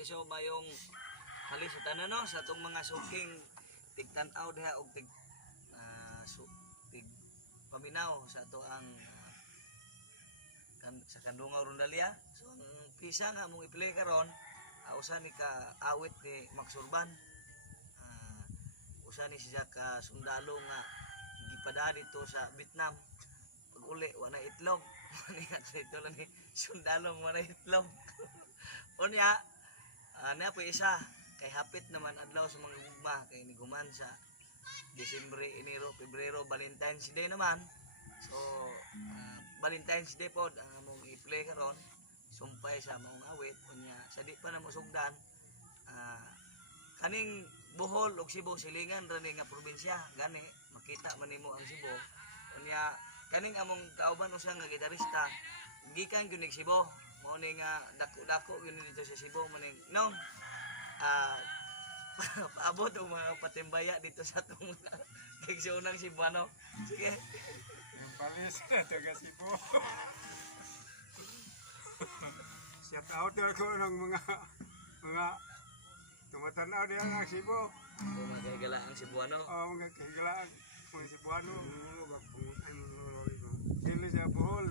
Kiso mayong halis sa tanan no sa tong mga suking tigtan-aw diha og tig paminaw sa ato ang sa Kandungaw Rondalia. So ang pisa nga mong i-play karon usa ni ka awit ni Max Urban. Usa ni siya ka sundalo nga gipada dito sa Vietnam. Pag uli wala itlog. Niya dito lang ni sundalo wala itlog. Unya na po isa kay hapit naman adlaw sa mga gugma kay niguman sa Disyembre, Enero, Pebrero, Valentine's Day naman. So Valentine's Day pod ang among i-play karon sumpay sa maong awit unya sa di pa na musugdan kaning Bohol ug Cebu silingan ra ni nga probinsya gani makita man nimo ang Cebu unya kaning among kauban usa nga gitarista gikan gyud ning Cebu mao ni nga dako-dako gyud dito sa Cebu maning no paabot og mga patimbaya dito sa atong kigsunang Cebuano. Sige. Yung palis na taga Cebu. Shout out ko ng mga tumatanaw diyan ng Cebu. Mga kahigalaan Cebuano. Mga kahigalaan mga Cebuano. Dili sa Bohol.